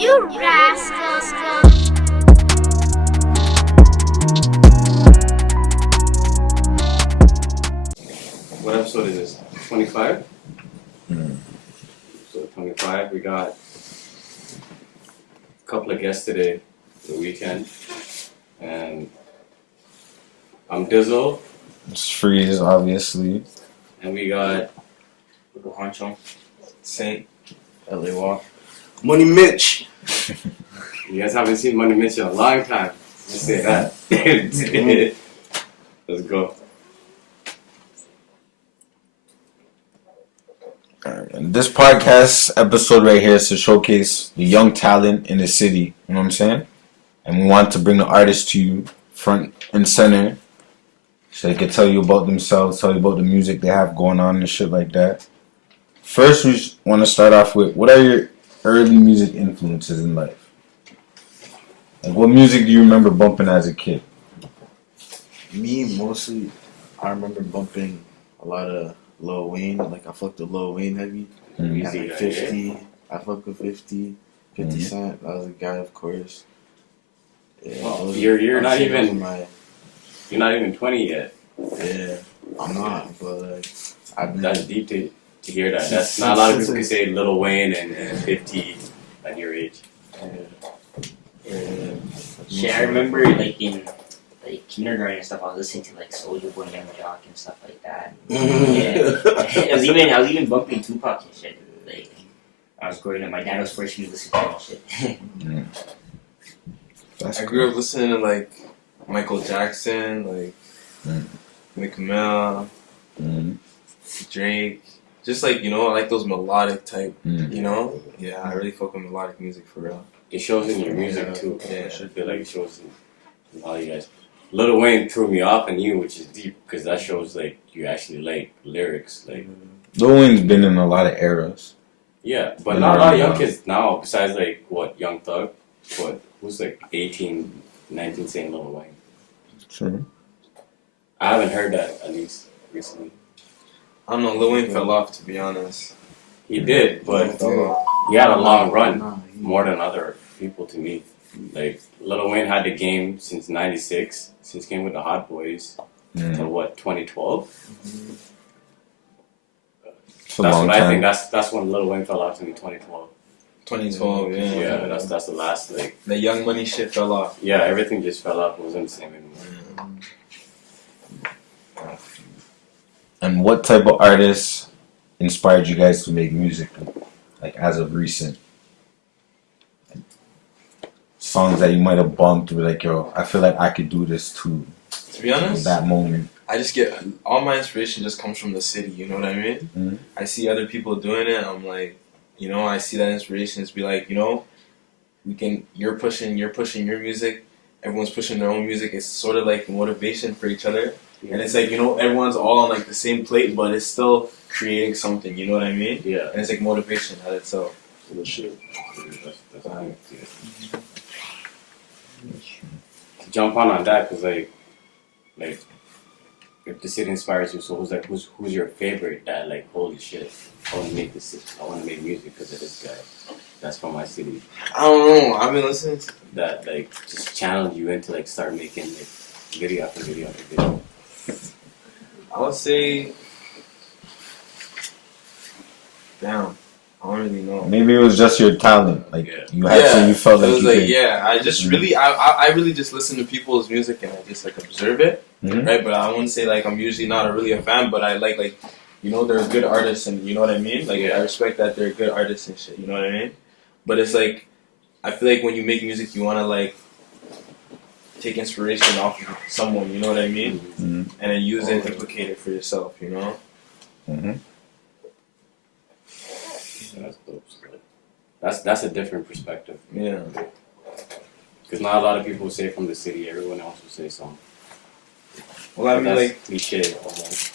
You rascals. What episode is this? 25? So 25, we got a couple of guests today, the weekend. And I'm Dizzle. It's Freeze, obviously. And we got Lil Huncho, Saint. LA Wopp. Money Mitch. You guys haven't seen Money Mitch in a long time. Let's say that. Let's go. And this podcast episode right here is to showcase the young talent in the city. You know what I'm saying? And we want to bring the artists to you front and center so they can tell you about themselves, tell you about the music they have going on and shit like that. First, we want to start off with, what are your early music influences in life? Like, what music do you remember bumping as a kid? Me, mostly, I remember bumping a lot of Lil Wayne. Like, I fucked with Lil Wayne heavy. Mm-hmm. I like 50. I fucked with 50. 50 Cent. That was a guy, of course. Yeah, Oh, you're not even 20 yet. Yeah, I'm not. But, like, I've been... That's deep to hear that. That's not a lot of people can say Lil Wayne and 50 at your age. Shit, I remember like in kindergarten and stuff, I was listening to like Soulja Boy, Young Jock and stuff like that. Yeah, I was even bumping Tupac and shit. Like I was growing up, my dad was forcing me to listen to that shit. I grew up listening to like Michael Jackson, like Meek Mill, Drake, just like, you know, I like those melodic type, you know? Yeah, I really fuck with melodic music for real. It shows in your music too. Yeah. I should feel like it shows in all you guys. Lil Wayne threw me off on you, which is deep, because that shows like you actually like lyrics. Like Lil Wayne's been in a lot of eras. yeah, but not a lot of young kids now. Besides like what Young Thug, what who's like 18, 19 saying Lil Wayne. True. I haven't heard that at least recently. I don't know, Lil Wayne fell off, to be honest. He did, but he had a long run, more than other people to me. Like Lil Wayne had the game since '96, since he came with the Hot Boys till what 2012. It's a That's long what time. I think. That's when Lil Wayne fell off to me. 2012. 2012, yeah. Yeah, that's the last like. The Young Money shit fell off. Yeah, everything just fell off. It wasn't the same anymore. And what type of artists inspired you guys to make music, like as of recent? Songs that you might have bumped, were like, yo, I feel like I could do this too. To be honest, That moment. I just get, all my inspiration just comes from the city, you know what I mean? I see other people doing it, I'm like, you know, I see that inspiration. It's be like, you know, you're pushing your music, everyone's pushing their own music. It's sort of like motivation for each other. And it's like, you know, everyone's all on like the same plate, but it's still creating something, you know what I mean? Yeah. And it's like motivation at itself. That's to jump on that, because like if the city inspires you, so who's your favorite that like, holy shit, I want to make music because of this guy that's from my city, I don't know, I've been listening to that like just challenge you into like start making like video after video after video. I would say, damn, I don't really know. Maybe it was just your talent. Like, you had Yeah, you felt it like was you like, could. yeah, I just really, I really just listen to people's music and I just like observe it, right? But I wouldn't say like I'm usually not really a fan, but I like, you know, they're good artists and you know what I mean? Like, I respect that they're good artists and shit, you know what I mean? But it's like, I feel like when you make music, you want to like take inspiration off of someone, you know what I mean? And then use it and implicate it for yourself, you know? That's dope. That's a different perspective. Yeah. Because not a lot of people say from the city. Everyone else will say something. Well, I mean, That's like, cliche almost.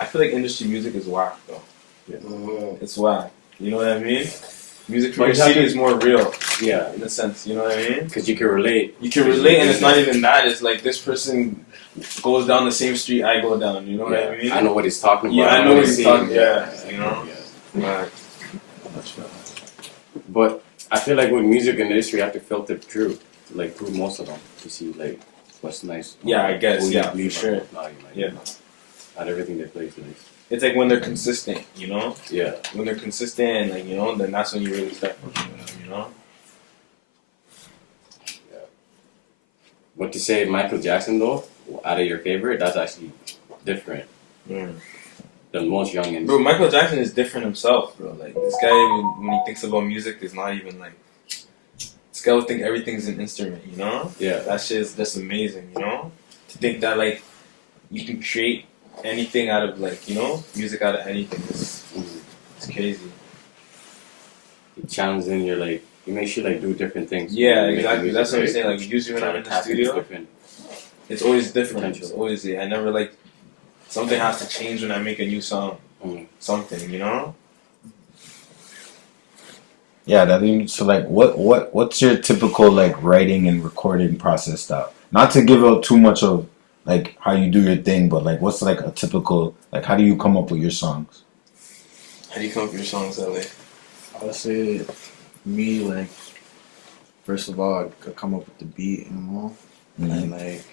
I feel like industry music is whack, though. Yeah. It's whack. You know what I mean? Music from But your you have city to- is more real, Yeah, in a sense, you know what I mean? because you can relate. You can relate, and it's not even that. It's like this person goes down the same street I go down. You know what I mean? I know what he's talking about. Yeah, I know what he's saying. talking. Yeah, you know. Yeah. Right. But I feel like with music industry, you have to filter through most of them to see like what's nice. Yeah, I guess. Who you Yeah, believe for sure. in, like, Yeah. Not everything they play is nice. It's like when they're consistent, you know. Yeah. When they're consistent, like, you know, then that's when you really start fucking with them, you know. What to say, Michael Jackson though? Out of your favorite, that's actually different than most youngins. Bro, Michael Jackson is different himself, bro. Like this guy, when he thinks about music, is not even like. This guy would think everything's an instrument, you know? Yeah. That shit is just amazing, you know? To think that, like, you can create anything out of, like, you know, music out of anything is it's crazy. It challenges in your like, it makes you like do different things. Yeah, You make exactly. music, That's what I'm right? saying. Like, usually when I'm in the Tap into studio, different- it's always different. Potential. It's always, I never, like, something has to change when I make a new song. Something, you know? Yeah, that means so. Like, what's your typical like writing and recording process style? Not to give out too much of like how you do your thing, but like, what's like a typical like? How do you come up with your songs? How do you come up with your songs, LA? I would say me, like, first of all, I could come up with the beat, you know, and like,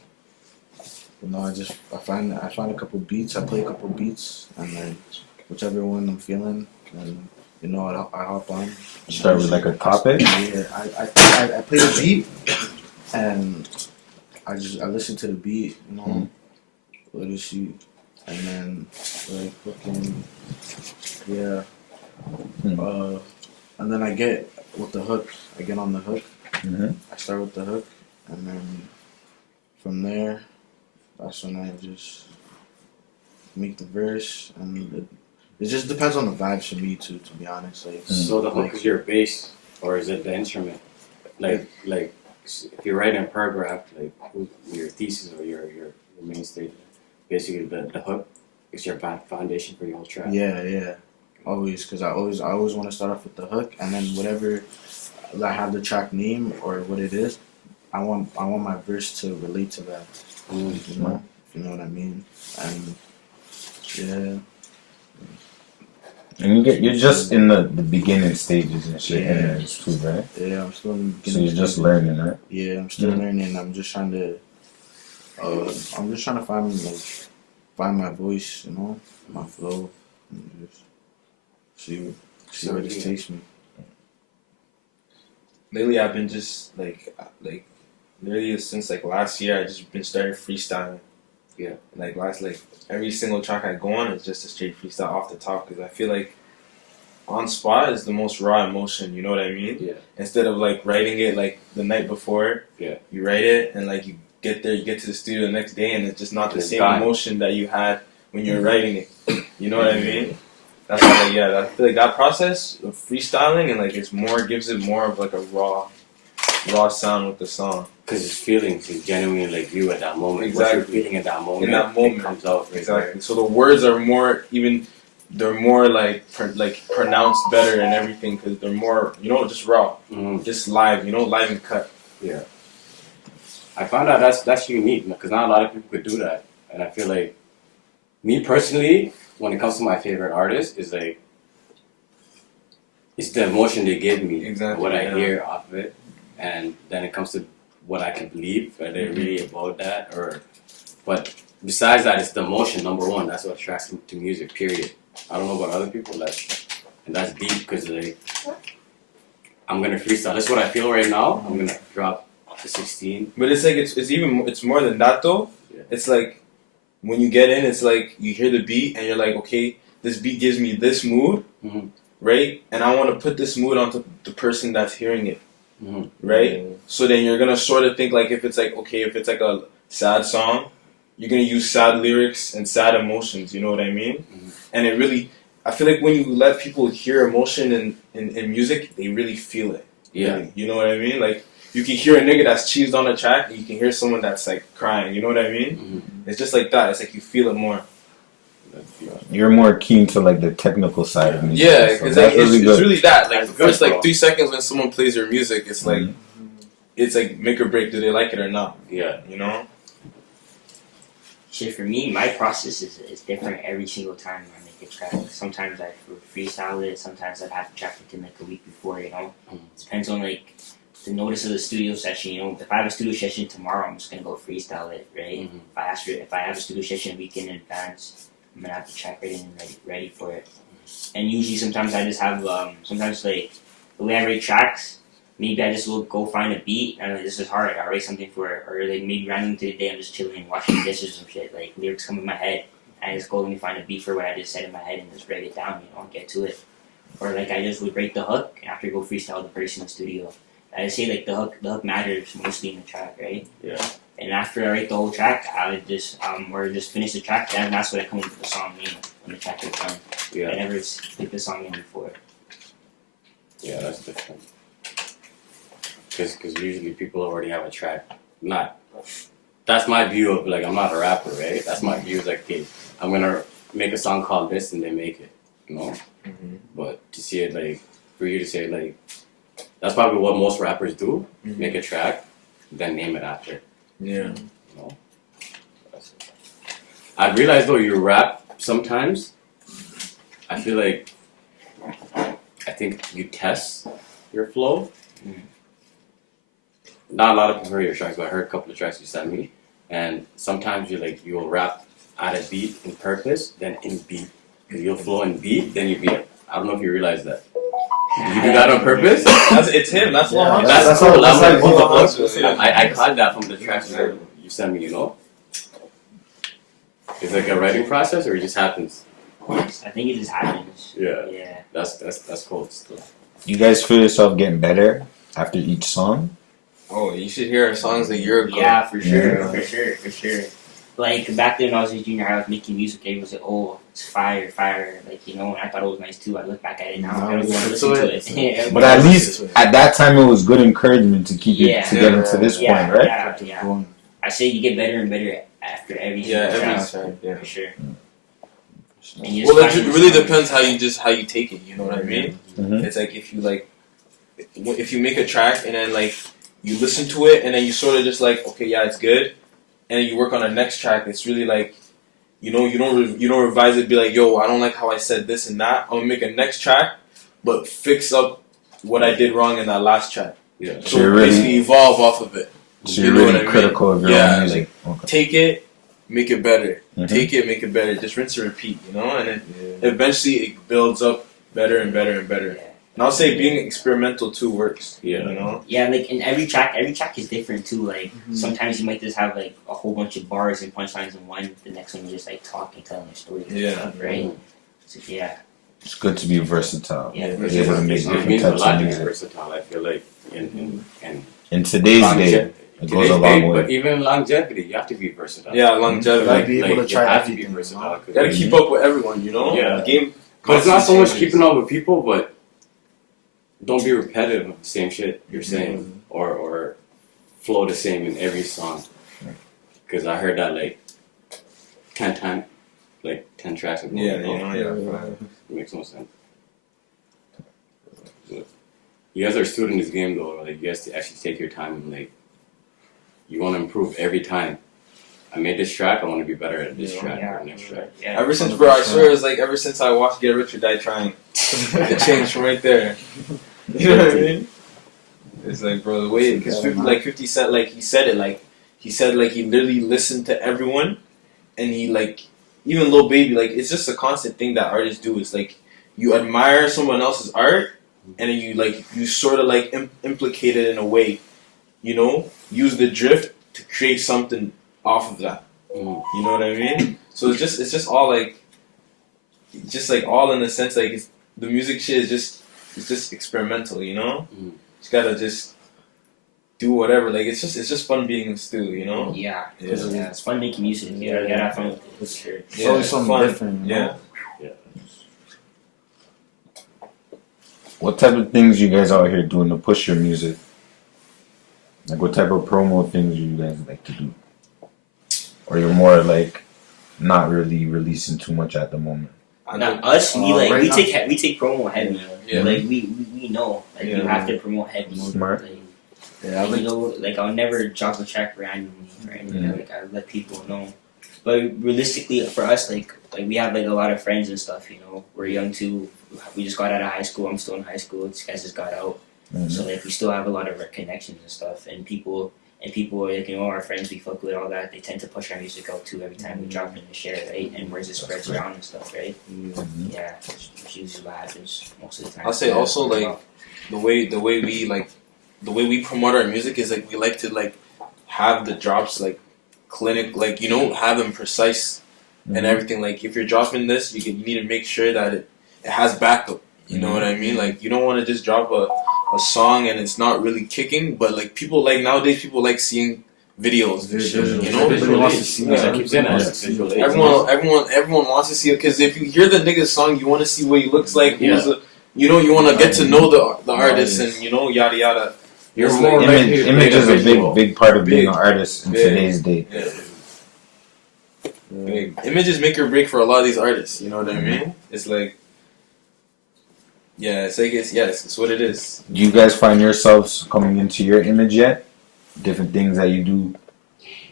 you know, I find a couple beats, I play a couple beats, and like whichever one I'm feeling, and you know, I hop on. Start with like a topic. Yeah, I play the beat, and I listen to the beat, you know, let it shoot, and then like fucking yeah. And then I get with the hook. I get on the hook. I start with the hook, and then from there, that's when I just make the verse, and it just depends on the vibes for me too. To be honest, like So the hook is your bass, or is it the instrument? Like if you're writing a paragraph, like your thesis or your main statement, basically the hook is your foundation for your whole track. Yeah. Always, because I always want to start off with the hook, and then whatever I have the track name or what it is, I want my verse to relate to that. You know, if you know what I mean. And yeah. And you're just in the beginning stages and shit. Yeah. Anyways, too, right? Yeah, I'm still in the So beginning you're just stages. learning, right? Yeah, I'm still learning. I'm just trying to find my voice, you know, my flow, and just see where this takes me. Lately, I've been just like literally since like last year, I just been starting freestyling. Yeah. Like every single track I go on is just a straight freestyle off the top, because I feel like on spot is the most raw emotion. You know what I mean? Yeah. Instead of like writing it like the night before. Yeah. You write it and like you get there, you get to the studio the next day, and it's just not the It's same gone. emotion that you had when you were writing it. You know what I mean? That's why, like, yeah, I feel like that process of freestyling and like gives it more of like a raw sound with the song. Because it's feelings, it's genuinely like you at that moment. Exactly. What you're feeling at that moment. In that moment. It comes out. Right Exactly. there. So the words are they're more like pronounced better and everything, because they're more, you know, just raw, just live, you know, live and cut. Yeah. I found out that's unique, because not a lot of people could do that, and I feel like me personally, when it comes to my favorite artist, is like it's the emotion they give me, Exactly, what I yeah. hear off of it, and then it comes to what I can believe. Are they really about that, or? But besides that, it's the emotion. Number one, that's what attracts me to music. Period. I don't know about other people, and that's deep, because like I'm gonna freestyle. That's what I feel right now. I'm gonna drop the 16. But it's like it's more than that though. Yeah. It's like when you get in, it's like you hear the beat and you're like, okay, this beat gives me this mood, right? And I want to put this mood onto the person that's hearing it, right? So then you're gonna sort of think like if it's like a sad song, you're gonna use sad lyrics and sad emotions. You know what I mean? And it really, I feel like when you let people hear emotion in music, they really feel it. Yeah. Really. You know what I mean? Like, you can hear a nigga that's cheesed on a track, and you can hear someone that's like crying. You know what I mean? It's just like that. It's like you feel it more. You're more keen to like the technical side of music. Yeah, so because that's it's good. really that. Like That's the good, first like bro. 3 seconds when someone plays your music, it's like it's like make or break. Do they like it or not? Yeah. You know? Shit, for me, my process is different every single time I make a track. Sometimes I freestyle it, sometimes I'd have to track it in like a week before, you know? depends on like the notice of the studio session. You know, if I have a studio session tomorrow, I'm just gonna go freestyle it, right? Mm-hmm. If I have a studio session a week in advance, I'm gonna have the track ready and ready for it. And usually, sometimes I just have sometimes like the way I write tracks. Maybe I just will go find a beat and this is hard. I write something for it, or like maybe randomly today I'm just chilling, washing dishes or some shit. Like lyrics come in my head, and I just go and find a beat for what I just said in my head and just break it down. You know, and get to it. Or like I just would break the hook and after go freestyle the person in the studio. I say like the hook matters mostly in the track, right? Yeah. And after I write the whole track, I would just or just finish the track. And that's what I come up with the song name when the track is done. Yeah. I never picked the song name before. Yeah, that's different. Because usually people already have a track. That's my view of like, I'm not a rapper, right? That's my view. Is like, okay, I'm gonna make a song called this, and they make it, you know. But to see it like, for you to say like, that's probably what most rappers do: make a track, then name it after. Yeah. You know. I realize though, you rap sometimes. I feel like, I think you test your flow. Not a lot of people heard your tracks, but I heard a couple of tracks you sent me, and sometimes you'll rap at a beat in purpose, then in beat. You'll flow in beat, then you beat. I don't know if you realize that. Did you do that on purpose? It's him. That's Lil Huncho. That's cool. that's I'm like, like what the Lil fuck? Huncho. I caught that from the tracks you sent me. You know, it's like a writing process, or it just happens. I think it just happens. Yeah, Yeah. that's cool. Still. You guys feel yourself getting better after each song? Oh, you should hear our songs a year ago. Yeah, for sure, Yeah. for sure. Like back then when I was in junior high, I was making music. Everyone was like, "Oh, it's fire." Like you know, and I thought it was nice too. I look back at it now, I don't want to listen to it. Yeah, But at least at that time, it was good encouragement to keep Yeah. it to get into this yeah, point, right? yeah. I say you get better and better after every Yeah, single every track, time. Yeah. for sure. And you just Well, it find really yourself- depends how you take it. You know what I mean? Mhm. It's like if you make a track and then like you listen to it and then you sort of just like, okay, yeah, it's good, and then you work on the next track. It's really like, you don't revise it. Be like, yo, I don't like how I said this and that. I'm gonna make a next track, but fix up what I did wrong in that last track. Yeah. So you're really- basically evolve off of it. So You you're know really what I mean? critical of your Yeah, own music. Okay. Take it, make it better. Mhm. Take it, make it better. Just rinse and repeat, you know. And then eventually it builds up better and better and better. Yeah. And I'll say being experimental too works. Yeah. You know. Yeah, like in every track is different too. Like sometimes you might just have like a whole bunch of bars and punchlines in one. The next one you just like talking, telling your story. and Yeah. stuff, right. So yeah, It's good to be versatile. yeah. Yeah. for Be able sure. to make It different means a types lot of to be music. versatile. I feel like in In today's day, it goes a long way. But even longevity, you have to be versatile. Yeah, longevity. Like, be able to try you have to be everything, versatile. You gotta keep up with everyone. You know. Yeah. The game. But it's not so much constantly keeping up with people, but don't be repetitive of the same shit you're saying, or flow the same in every song. Because I heard that like 10 tracks ago. Yeah, you know. Yeah. It makes no sense. You guys are still in this game though. Like you guys actually take your time and like you want to improve every time. I made this track. I want to be better at this track or next track. Yeah. Ever since, bro, I swear it's like ever since I watched Get Rich or Die Trying, it changed from right there. You know what I mean? It's like, bro, the way because 50 Cent, like he said he literally listened to everyone, and he like even Lil Baby, like it's just a constant thing that artists do. It's like you admire someone else's art, and then you sort of like implicate it in a way, you know, use the drift to create something off of that. You know what I mean? So it's just all like, just like all in the sense like the music shit is just experimental, you know. Just gotta just do whatever. Like it's just fun being in Stu, you know. Yeah, Yeah. it's fun making music. Yeah, you gotta have fun with it, for sure. It's always something fun. different. You know? Yeah. What type of things you guys out here doing to push your music? Like what type of promo things you guys like to do? Or you're more like not really releasing too much at the moment? Now us, we right we now- take promo heavy. Yeah. Like we know, like you Yeah. have to promote heavy. Smart. Like, Yeah, and, you know, like I'll never drop a track randomly, right? Mhm. Like I let people know. But realistically, for us, like we have like a lot of friends and stuff. You know, we're young too. We just got out of high school. I'm still in high school. These guys just got out. So like we still have a lot of connections and stuff, and people like our friends we fuck with all that. They tend to push our music out too every time we drop it in the share, right? And whereas it spreads around and stuff, right? Yeah, which usually what happens most of the time. I'll say also like the way we promote our music is like we like to like have the drops like clinic, like have them precise and everything. Like if you're dropping this, you need to make sure that it has backup. You know what I mean? Like you don't want to just drop a song and it's not really kicking, but like people like nowadays people like seeing videos and shit, Everybody wants to see it. Everyone wants to see it, because if you hear the nigga's song, you want to see what he looks like. You want to get to know the artist and yada yada. Image is a big part of being an artist in today's day. Images make or break for a lot of these artists. You know what I mean? It's like. Yeah, it's what it is. Do you guys find yourselves coming into your image yet? Different things that you do.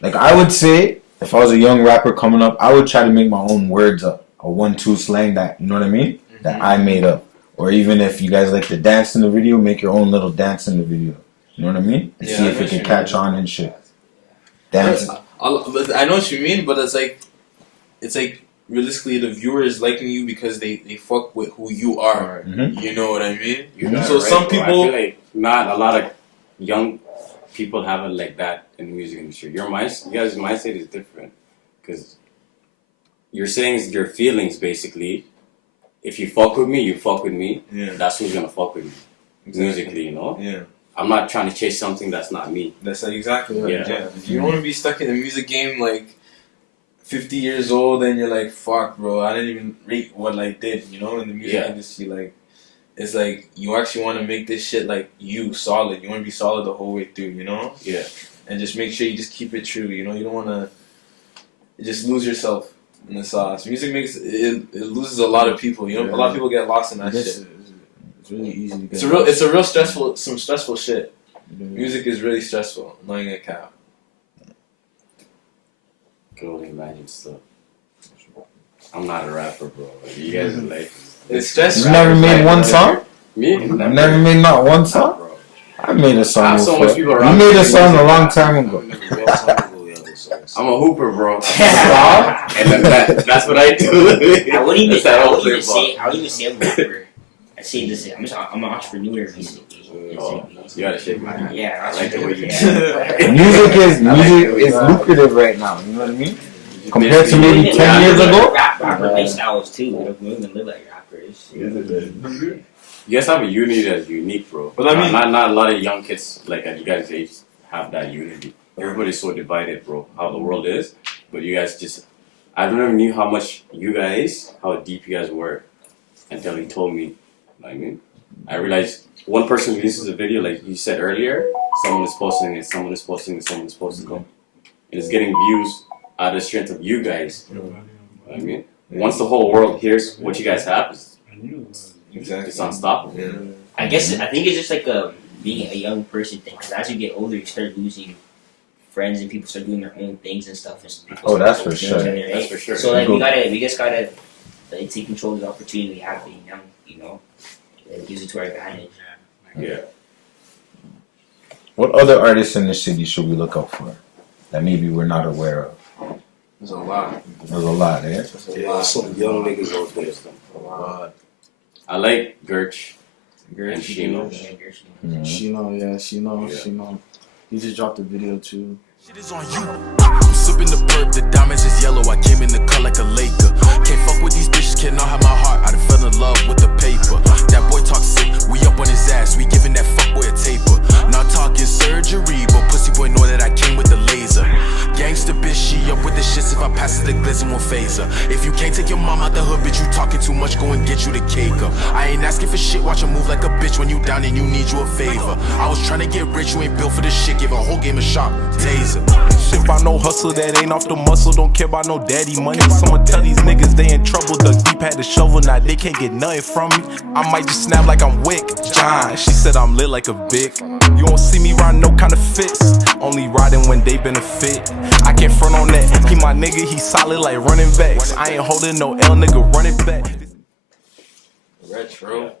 Like I would say, if I was a young rapper coming up, I would try to make my own words up, a 1-2 slang that you know what I mean, that I made up. Or even if you guys like to dance in the video, make your own little dance in the video. You know what I mean? And see if it can catch on and shit. Dance. I know what you mean, but it's like. Realistically, the viewers liking you because they fuck with who you are. You know what I mean? So some people, I feel like not a lot of young people have it like that in the music industry. You guys' mindset is different because you're saying your feelings basically. If you fuck with me, you fuck with me. Yeah. That's who's gonna fuck with me musically. Yeah. I'm not trying to chase something that's not me. That's exactly right. Yeah. You don't want to be stuck in the music game like 50 years old and you're like, fuck, bro, I didn't even rate what I did, in the music industry. Like, it's like you actually want to make this shit like you solid. You want to be solid the whole way through, Yeah. And just make sure you just keep it true. You don't want to just lose yourself in the sauce. Music makes it loses a lot of people. A lot of people get lost in that shit. It's really easy to get. It's a real stressful shit. Music is really stressful. I'm not gonna cap. Can only imagine stuff. I'm not a rapper, bro. You guys are like. It's stressful. You never made one song? Me? I've never made not one song? Bro. I made a song so before. much people You made a song a long time ago. I'm a hooper, bro. And that's what I do. I wouldn't even say I'm a rapper. I say this. I'm an entrepreneur, basically. Oh, you gotta shake my hand. Yeah, I like the way you Music is lucrative right now. You know what I mean? Compared to maybe 10 years ago. Rapper lifestyles too. We don't even live like rappers. You guys have a unity that's unique, bro. But I mean, not a lot of young kids like at you guys' age have that unity. Everybody's so divided, bro. How the world is, but you guys I never knew how deep you guys were until he told me. I mean, I realized one person releases a video, like you said earlier, someone is posting it, someone is posting it, someone is posting it, and it's getting views out of the strength of you guys. I mean, once the whole world hears what you guys have, it's unstoppable. Yeah. I think it's just like being a young person thing. Because as you get older, you start losing friends and people start doing their own things and stuff. And that's for sure. That's for sure. So like we just gotta like, take control of the opportunity we have being young. Use it to our advantage. Yeah. What other artists in the city should we look out for that maybe we're not aware of? There's a lot. There's a lot, eh? Some young niggas out there. A lot. I like Gertch and Shino. Shino. He just dropped a video too. Shit is on you. I'm sipping the perp, the diamonds is yellow. I came in the cut like a Laker. Can't fuck with these bitches, cannot have my heart. I done fell in love with the paper. That boy talk sick, we up on his ass. We giving that fuckboy a taper. Not talking surgery, but pussy boy know that I came with the laser. Gangsta bitch, she up with the shits. If I pass it, the glizzy won't phase her. If you can't take your mom out the hood, bitch, you talking too much, go and get you the cake up. I ain't asking for shit, watch her move like a bitch when you down and you need you a favor. I was trying to get rich, you ain't built for this shit. Give a whole game a shot, taser. Shit by no hustle, that ain't off the muscle. Don't care about no daddy money. Someone tell these niggas they in trouble. Dug deep, had the shovel, now they can't get nothing from me. I might just snap like I'm Wick John. She said I'm lit like a Vic. You won't see me ride no kind of fits. Only riding when they benefit. I can't front on that. He my nigga, he solid like running backs. I ain't holding no L, nigga, running back. Retro.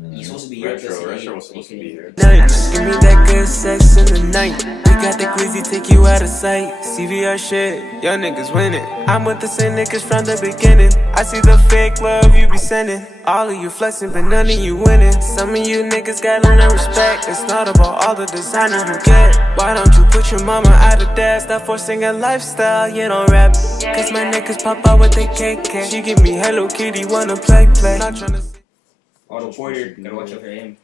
He's supposed to be here. Retro was supposed to be here. Give me that good sex in the night. We got that queasy, take you out of sight. CVR shit, young niggas winning. I'm with the same niggas from the beginning. I see the fake love you be sending. All of you flexing, but none of you winning. Some of you niggas got no respect. It's not about all the designer you get. Why don't you put your mama out of debt? Stop forcing a lifestyle, you don't rap. Cause my niggas pop out with they KK. She give me Hello Kitty, wanna play. Not tryna. Otto Porter, gotta watch out for him.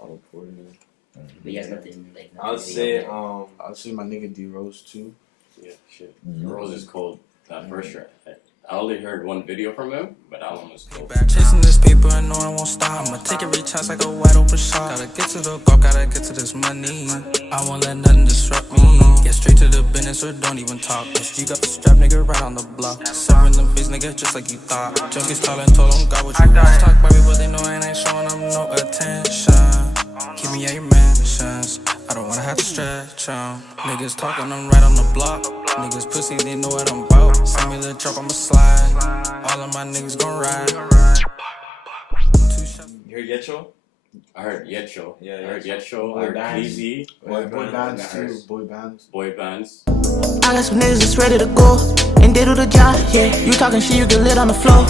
Otto Porter. But he has nothing like. I would say I'll say my nigga D Rose too. Yeah, shit. Rose is cold. That first track. I only heard one video from him, but that one was cool. Chasing this paper and no one won't stop. I'ma take every chance like a wide open shot. Gotta get to the goal, gotta get to this money. I won't let nothing disrupt me. Get straight to the business or don't even talk. SG got the strap, nigga, right on the block. Severing them face, nigga, just like you thought. Junkies calling, told them, got what you want. Talk about me, but they know I ain't showing them no attention. Keep me at your mansions. I don't wanna have to stretch on. Niggas talking, I'm right on the block. Niggas pussy, they know what I'm about. Send me the drop, I'ma slide. All of my niggas gon' ride. you heard Yetcho? I heard Yetcho. Yeah, I heard Yetcho. Yetcho. I heard Easy. Boy bands too. Boy bands. Boy bands. I got some niggas that's ready to go and they do the job, yeah. You talking shit, you get lit on the floor.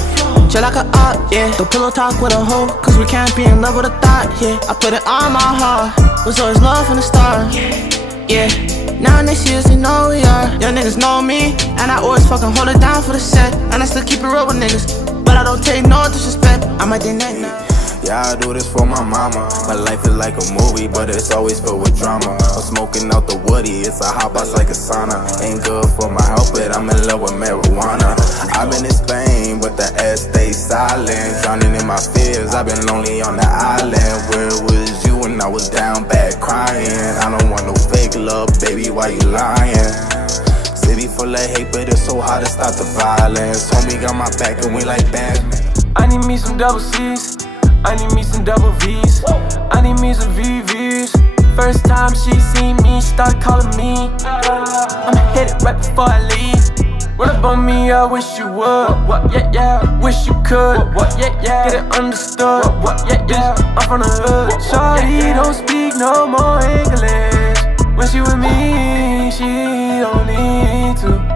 Chill like a op, yeah. The pillow talk with a hoe, cause we can't be in love with a thought, yeah. I put it on my heart, was always love from the start, yeah. Now in this years they know we are. Young niggas know me, and I always fucking hold it down for the set. And I still keep it real with niggas, but I don't take no disrespect. I'm at the net now. Yeah, I do this for my mama. My life is like a movie, but it's always filled with drama. I'm smoking out the woody, it's a hot box like a sauna. Ain't good for my health, but I'm in love with marijuana. I've been in Spain, but the ass stays silent. Drowning in my fears, I've been lonely on the island. Where was you when I was down bad crying? I don't want no fake love, baby, why you lying? City full of hate, but it's so hard to stop the violence. Homie got my back and we like Batman. I need me some double C's. I need me some double V's. I need me some VVs. First time she seen me, she started calling me. I'ma hit it right before I leave. Run up on me, I wish you would. What, yeah, wish you could. What, yeah, get it understood. What, yeah, I'm from the hood. Shawty don't speak no more English. When she with me, she don't need to.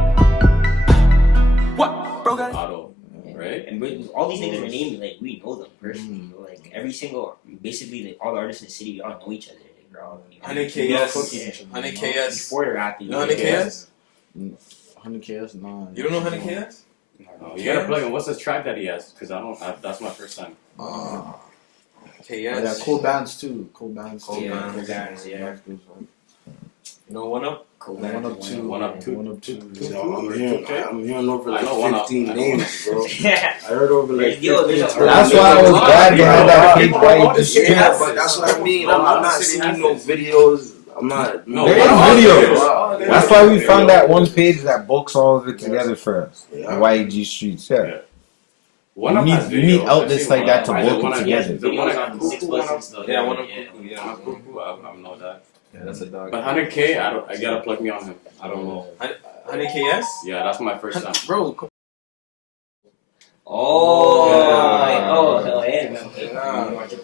What, bro, got it? Otto, right? And all these niggas are named like we know them personally. Like every single, basically like all the artists in the city, we all know each other. Like, we're all 100 KS. 100 KS. Before the rap, You know 100 KS? 100 KS, nah. You don't know 100 KS? No, you gotta plug him. What's the track that he has? Because that's my first time. KS. Yeah, cool bands too. Cool bands. Yeah, cool bands, yeah. You know One Up? Cool One up two. One Up two. One up two. I'm hearing over I like know One Up. 15 names, bro. Yeah. I heard over like Yo, 15. there's a- That's why I was glad behind that fake white. Yeah, but that's what I mean. I'm not seeing no videos. I'm not. No, There is One Up videos. is- That's why we found that one page that books all of it together for us. Yeah. The YG Streets, yeah. One Up has We need video. outlets I've seen like One that Up. to I book know One it Up, together. The one Videos up, on 6 plus and stuff. Yeah, One Up. yeah, One Up Cuckoo, I know that. Yeah, that's a dog. But 100K, I gotta plug me on him. I don't know. 100 KS? Yeah, that's my first time. Bro, Oh, hell yeah, man. Okay. Yeah. You want to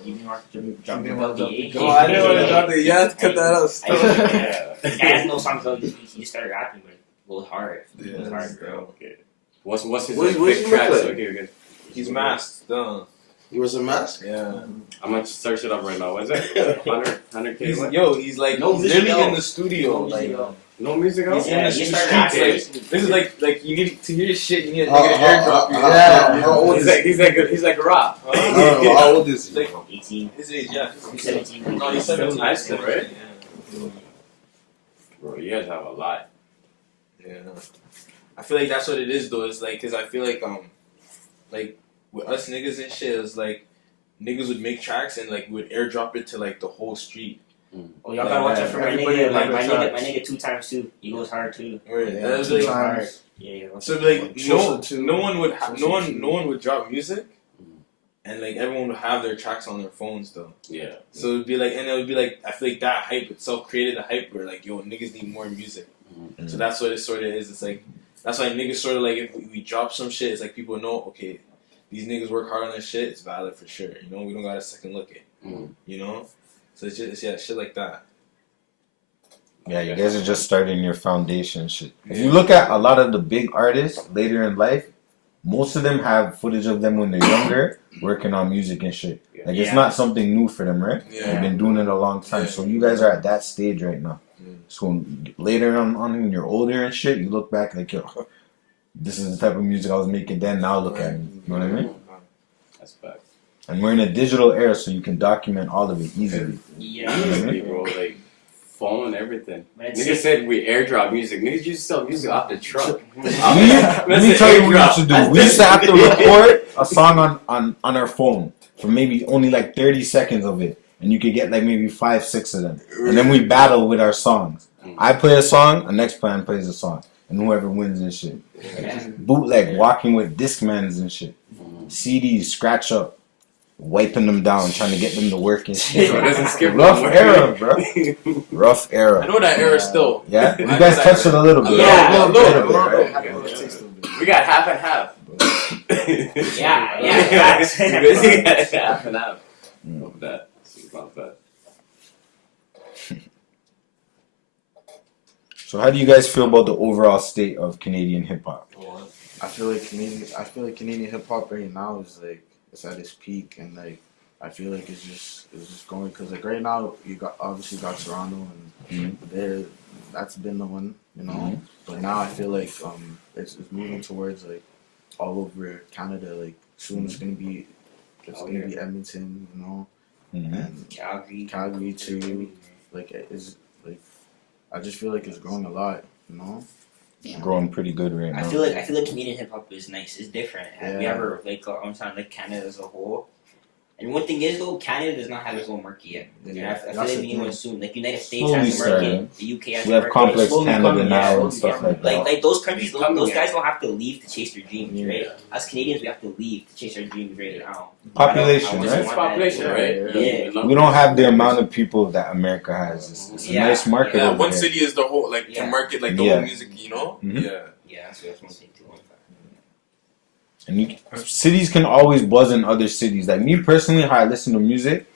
drop the LDA? Oh, I didn't want to drop it. You have to cut that out. Stop. Yeah. The guy has no songs, though. He just started rapping, but it goes hard. It goes hard, bro. Okay. What's his What- like, what's big he look tracks? like? Okay. He's masked. Duh. He was a mask? Yeah. I'm gonna search it up right now. What is it? 100K? He's, What? he's like, No he's music literally out. in the studio. Like, No music out? he's in Yeah, the he streets. started Like, rapping. this is like you need to hear shit. You need a nigga to airdrop you. Yeah. How old is he? He's like Rob. I don't know. How old is he? Like 18. his age, yeah. He's 17. No, he's 17. High school, right? Yeah. Bro, you guys have a lot. Yeah. I feel like that's what it is though. It's like, cause I feel like with us niggas and shit, it's like niggas would make tracks and like would airdrop it to like the whole street. Oh, y'all gotta watch out for my Everybody nigga. have My tracks. nigga 2 times 2. He goes hard too. Right. Yeah, That was two like, times. Yeah. so like Social too. no one would Social no one would drop music, and like everyone would have their tracks on their phones though. Yeah. So it'd be like, and it would be like, I feel like that hype itself created a hype where like, yo, niggas need more music. So that's what it sort of is. It's like, that's why niggas sort of like, if we drop some shit, it's like people know, okay, these niggas work hard on their shit, it's valid for sure. You know, we don't got a second look at. You know, so it's just shit like that. Yeah, you guys are just starting your foundation shit. If you look at a lot of the big artists later in life, most of them have footage of them when they're younger working on music and shit. Like, it's not something new for them, right? Yeah. They've been doing it a long time. So you guys are at that stage right now. So later on when you're older and shit, you look back like, yo, this is the type of music I was making then. Now look at me. You know what I mean? That's fact. And we're in a digital era, so you can document all of it easily. Yeah. Easily, bro. Like, phone and everything. Niggas said we airdrop music. Niggas used to sell music off the truck. Let me tell you what we used to do. We used to have to record a song on our phone for maybe only like 30 seconds of it. And you could get like maybe 5-6 of them. And then we battle with our songs. I play a song, the next plan plays a song. And whoever wins and shit. Bootleg, walking with Discmans and shit. CDs, scratch up. Wiping them down, trying to get them to work and shit. Rough era, bro. Rough era. I know that era still. Yeah? You guys touched it a little bit. Yeah, a little bit. We got half and half. Yeah. We basically got half and half of that. It's not bad. So how do you guys feel about the overall state of Canadian hip hop? I feel like Canadian hip hop right now is like, it's at its peak, and like I feel like it's just going, because like right now you obviously got Toronto, and that's been the one, you know. But now I feel like it's moving towards like all over Canada. Like soon it's gonna be Edmonton, you know, and Calgary too. Like it's like I just feel like it's growing a lot, you know. It's growing pretty good right now. I feel like Canadian hip hop is nice. It's different. We ever like I'm saying like Canada as a whole. And one thing is though, Canada does not have its own market yet. I feel like we need one soon. Like United States has a market, the UK has a market. We have complex Canada now and stuff like that. Like those countries, those guys don't have to leave to chase their dreams, right? As Canadians, we have to leave to chase our dreams right now. Population, right? It's population, right? Yeah. We don't have the amount of people that America has. It's a nice market. Yeah, over one there. city is the whole, like, to market, like, the whole music, you know? Yeah, so that's one thing too. And cities can always buzz in other cities. Like me personally, how I listen to music,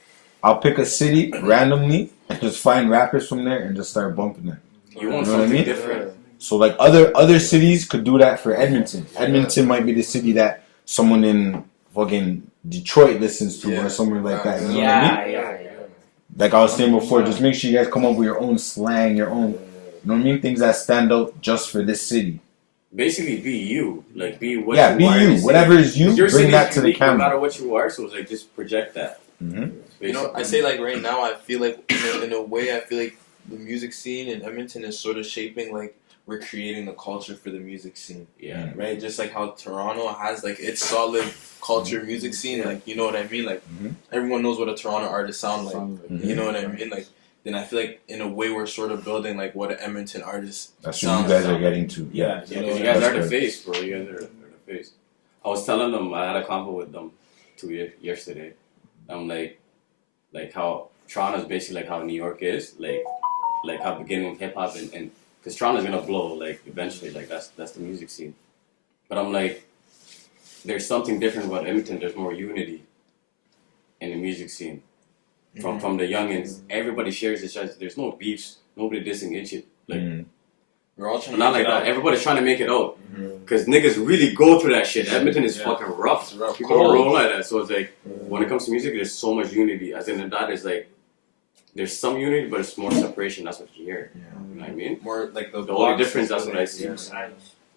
I'll pick a city randomly and just find rappers from there and just start bumping them. You want something different. So like other cities could do that for Edmonton. Edmonton might be the city that someone in fucking Detroit listens to or somewhere like that. You know what I mean? Like I was saying before, just make sure you guys come up with your own slang, your own, you know what I mean? Things that stand out just for this city. Basically, be you. Like, be what yeah, you be are. you. Whatever is you, bring that to the camera. No matter what you are, so it's like, just project that. You know, I say like right now, I feel like in a way, I feel like the music scene in Edmonton is sort of shaping, like, we're creating the culture for the music scene. Yeah. Right? Just like how Toronto has, like, its solid culture music scene. Like, you know what I mean? Like, everyone knows what a Toronto artist sounds like. You know what I mean? Like, then I feel like in a way we're sort of building like what an Edmonton artist That's what you guys are getting to. Yeah, you guys are the face, bro. You guys are the face. I was telling them, I had a convo with them yesterday. I'm like how Toronto is basically like how New York is, like how beginning with hip hop and because Toronto's gonna blow like eventually, like that's the music scene. But I'm like, there's something different about Edmonton. There's more unity in the music scene. From the youngins, everybody shares each other. There's no beefs, nobody dissing each other. Like we're all trying to not make like it that. out. Everybody's trying to make it out because niggas really go through that shit. Edmonton is fucking rough. People don't roll like that. So it's like when it comes to music, there's so much unity. As in that is like there's some unity, but it's more separation. That's what you hear. You know what I mean? More like the only difference. That's what I see.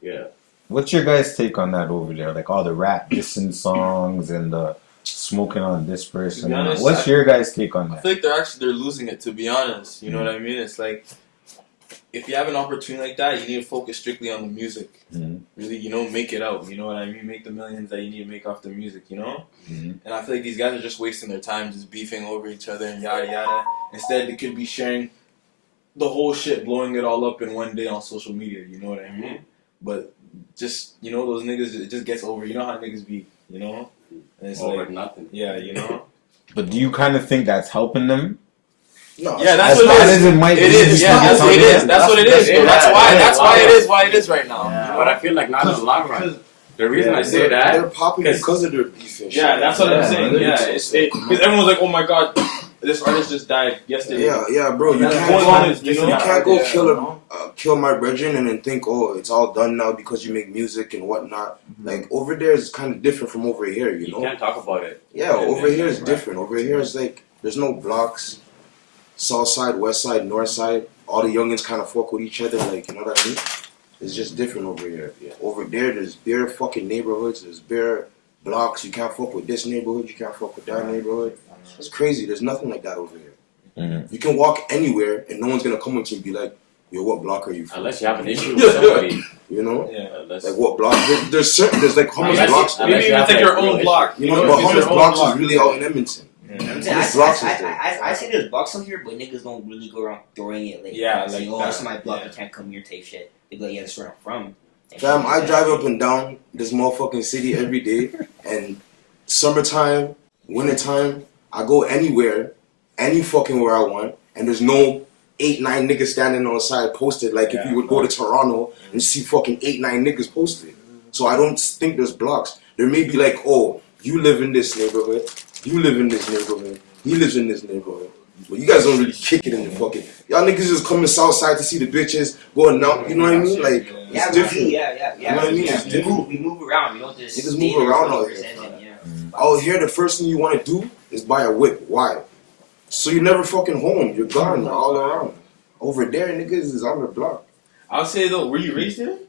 Yeah. What's your guys' take on that over there? Like all the rap dissing songs and the smoking on this person. Honest, What's your guys' take on I that? feel like they're losing it, to be honest. You know what I mean? It's like if you have an opportunity like that, you need to focus strictly on the music. Really, you know, make it out. You know what I mean? Make the millions that you need to make off the music. You know. And I feel like these guys are just wasting their time, just beefing over each other and yada yada. Instead, they could be sharing the whole shit, blowing it all up in one day on social media. You know what I mean? But just those niggas, it just gets over. You know how niggas be. You know. And it's over like nothing. Yeah, you know. But do you kind of think that's helping them? No, yeah, that's as what bad it is. as it might be. It is. Yeah, that's what it is. That's what it is. That's why it is. Why it is right now. But I feel like not in the long run. The reason I say that, they're popping because of their beef and shit. Yeah, that's what I'm saying. Yeah, because everyone's like, oh my god, this artist just died yesterday. Yeah, bro. You can't go kill my brethren and then think, oh, it's all done now because you make music and whatnot. Like over there is kind of different from over here, you know. You can't talk about it. Yeah, over here is different. Over here is like there's no blocks, south side, west side, north side. All the youngins kind of fuck with each other, like, you know what I mean? It's just different over here. Yeah. Over there, there's bare fucking neighborhoods. There's bare blocks. You can't fuck with this neighborhood. You can't fuck with that neighborhood. It's crazy. There's nothing like that over here. Mm-hmm. You can walk anywhere and no one's gonna come up to you and be like, "Yo, what block are you from?" Unless you have an issue with somebody. You know? Yeah. Like what block? There's like how much blocks? Maybe even like your own block. You know, but how much blocks is really out in Edmonton? I say there's blocks out here, but niggas don't really go around throwing it like like oh, this is my block, you can't come here type shit. They go, yeah, that's where I'm from. Fam, I drive up and down this motherfucking city every day, and summertime, wintertime, I go anywhere, any fucking where I want, and there's no 8-9 niggas standing on the side posted like if you would go to Toronto and see fucking 8-9 niggas posted. So I don't think there's blocks. There may be like, oh, you live in this neighborhood, you live in this neighborhood, he lives in this neighborhood. But you guys don't really kick it in the fucking. Y'all niggas just coming south side to see the bitches going out. You know what I mean? Like it's different. Yeah. You know what I mean? It's different. We move around. We don't just niggas move around out here. Out here, the first thing you want to do is buy a whip. Why? So you're never fucking home. You're gone. You're all around. Over there, niggas is on the block. I'll say though, were you raised here?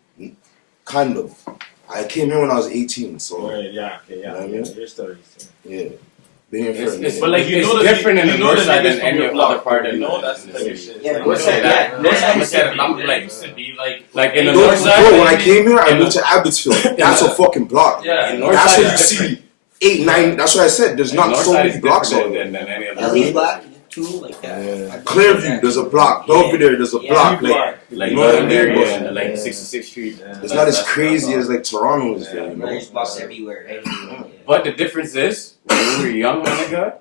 Kind of. I came here when I was 18, so. Right, yeah. You know what I mean? You're still raised here. Yeah. But like it's different in the north side than any other part of that's the shit. Yeah, north side. Like in the north side. Bro, when I came here, I moved to Abbotsford. That's a fucking block. Yeah, that's where you see 8-9. That's what I said. There's not so many blocks out there. Than any other. Block too, like that. Yeah. Clearview, there's a block. Belvedere, there's a block. Like Northern area, like 66th Street. It's not as crazy as like Toronto is there. You know? There's blocks everywhere. But the difference is, when we were young, my nigga,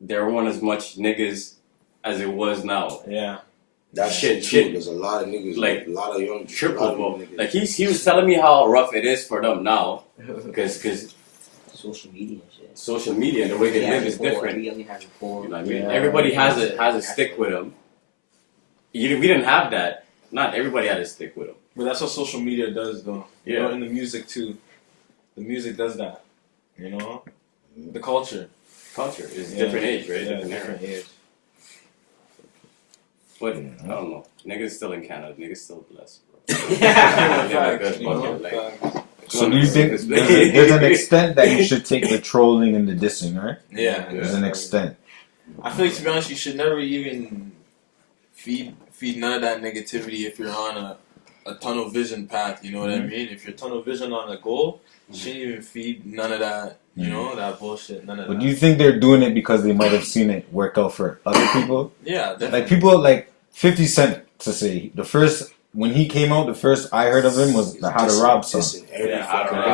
there weren't as much niggas as it was now. Yeah. That shit. There's a lot of niggas, like a lot of young triple. Like he was telling me how rough it is for them now, because social media. Social media and the way they live is different. You know what I mean? Everybody has a stick with them. We didn't have that. Not everybody had a stick with them. But that's what social media does, though. Yeah. You know, in the music too. The music does that. You know, the culture. Culture is different age, right? Yeah, different age. But I don't know. Niggas still in Canada. Niggas still blessed, bro. So do you think there's an extent that you should take the trolling and the dissing, right? Yeah. There's an extent. I feel like, to be honest, you should never even feed none of that negativity if you're on a tunnel vision path, you know what I mean? If you're tunnel vision on a goal, you shouldn't even feed none of that, you know, that bullshit, none of that. But do you think they're doing it because they might have seen it work out for other people? Yeah, definitely. Like people like 50 Cent, to say, when he came out, the first I heard of him was the How to Rob song.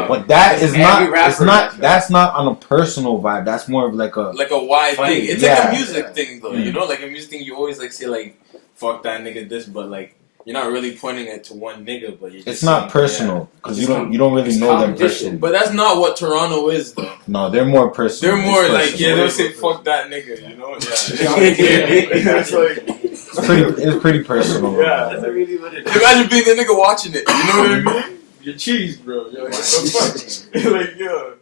But that is not, that's not on a personal vibe. That's more of like a wide thing. It's like a music thing though, you know? Like a music thing, you always like say like, fuck that nigga this, but like, you're not really pointing it to one nigga, but you're just it's not personal, because you don't really know them personally. But that's not what Toronto is though. No, they're more personal. They're more like, they'll say fuck that nigga, you know? It's pretty personal. Yeah, that's really what it is. Imagine being the nigga watching it, you know what I mean? You're cheese, bro. You're like, what the fuck? You're like, yo.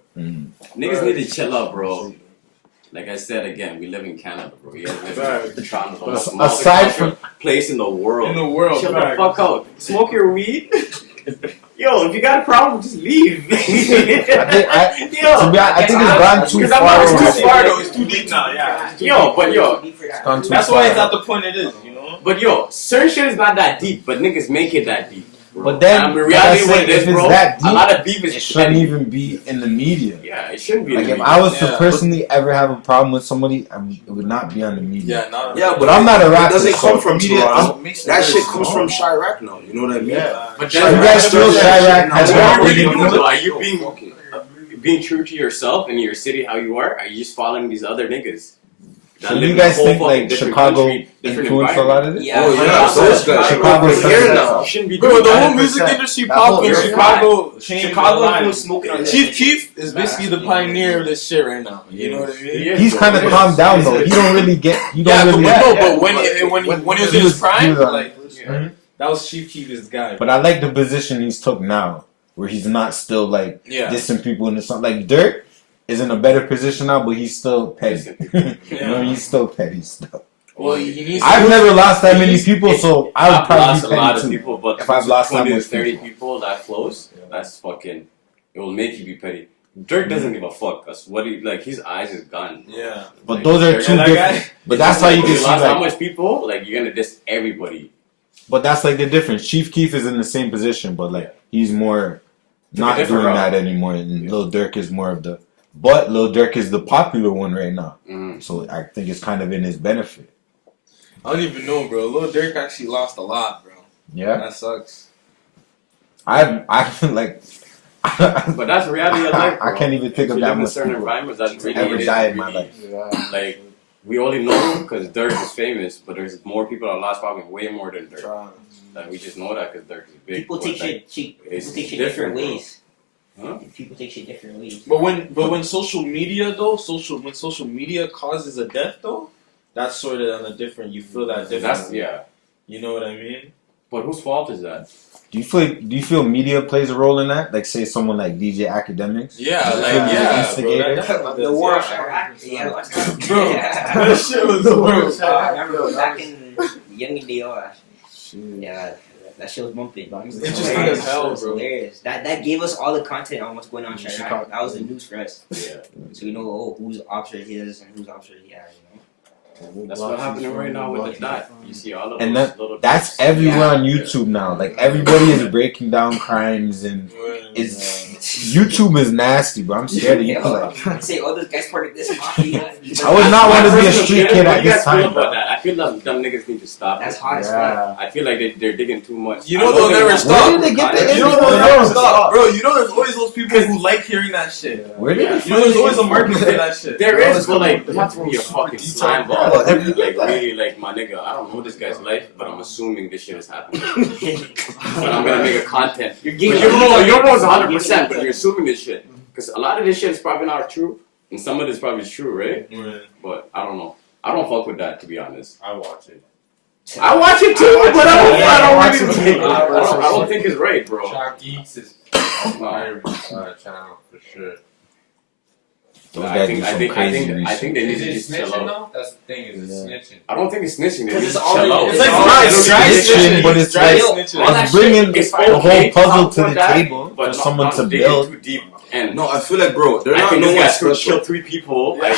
Niggas need to chill out, bro. Like I said again, we live in Canada, bro. We live in Toronto, aside from place in the world. Chill back. the fuck out. Smoke your weed. Yo, if you got a problem, just leave. I think it's gone too far. It's too far though. It's too deep now. Yeah. That's why it's at the point it is. You know. But yo, certain shit is not that deep, but niggas make it that deep. But then, the reality if is, it's bro, that deep, a lot of beef is it shouldn't even be in the media. Yeah, it shouldn't be. Like if I was to personally ever have a problem with somebody, it would not be on the media. But I'm not a rapper. It doesn't come from media. Toronto. That shit comes from Chirac now. You know what I mean? Yeah. But you guys feel Chirac has Are you being true to yourself and your city how you are? Are you just following these other niggas? So you guys think like Chicago influenced a lot of this? Yeah. Oh yeah, those guys. Chicago is here now. You shouldn't be Bro, doing the that. whole music industry popped when Chicago changed. Chicago was smoking on Chief Keef is basically the pioneer of this shit right now. You know what I mean? He's kind of calmed down though. He don't really get. He don't really. But when he was in his prime, like Mhm. that was Chief Keef's guy. But I like the position he's took now, where he's not still like dissing people in the song. Like Dirk is in a better position now, but he's still petty. You know, he's still petty still. Well, he needs. I've never lost that many people, so I would probably lost be a lot petty of too. people, but If I've lost 20 that to much 30 people that close, that's fucking. It will make you be petty. Dirk doesn't give a fuck. Cause what he like, his eyes is gone. Yeah. But Like, those are Dirk- two that different. guy? But that's how you can see lost how like. much people. Like you're gonna diss everybody. But that's like the difference. Chief Keef is in the same position, but like he's more not doing different route. that anymore. And Lil Durk is more of the. But Lil Durk is the popular one right now, so I think it's kind of in his benefit. I don't even know, bro. Lil Durk actually lost a lot, bro. Yeah, That sucks. I feel like. But that's the reality of life. I can't even think If of you that live in much certain people environments, that's really ever it is, died in my really. life. Like we only know him because Dirk is famous, but there's more people that lost probably way more than Dirk. Like we just know that because Dirk is big. People but, take like, shit. it's People take shit different, different bro. ways. Huh? People take shit different ways. But when social media though, when social media causes a death though, that's sort of on a different. You feel that different. That's yeah. You know what I mean? But whose fault is that? Do you feel media plays a role in that? Like say someone like DJ Academics. Yeah, You like feel the yeah, instigator? bro. The war of Iraq. Yeah, Bro, that shit was the worst. I remember back in young day, yeah, that shit was bumping. It's interesting as hell, It was bro. hilarious. That gave us all the content on what's going on in Iraq. That was the news for us. Yeah. So we know whose option he is and whose option he has. That's what's happening right now with the dot. You see all of And those little that's clips. everywhere on YouTube now. Like everybody is breaking down crimes and it's YouTube is nasty, bro. I'm scared of you. Like, Say, oh, this guy's part of this mafia. I would not want to be a street kid What at do you this guys feel time. about that? I feel like dumb niggas need to stop. That's it. hot as fuck. I feel like they're digging too much. You know they'll never stop. Where did they get the You know they'll never stop, bro. You know there's always those people who like hearing that shit. Where did You know there's always a market for that shit. There is, but like you have to be a fucking slime ball. ball. Like really, like my nigga, I don't know this guy's life, but I'm assuming this shit is happening. But I'm gonna make a content. Your role is 100%, but you're assuming this shit because a lot of this shit is probably not true, and some of it is probably true, right? But I don't know. I don't fuck with that, to be honest. I watch it. I watch it too, but I I don't think it's right, bro. Shock Geeks is my channel for sure. Those I guys think do I some think I crazy think I think they need Is to it just chill snitching out. though? That's the thing. Is it snitching? I don't think it's snitching. They 'Cause need it's to all- chill out. it's like snitching, but it's like it's bringing It's the whole okay to puzzle talk to the about that, table but for someone not to digging build. too deep. And No, I feel like, bro, they're I not think no this one guy could special. kill 3 people. Like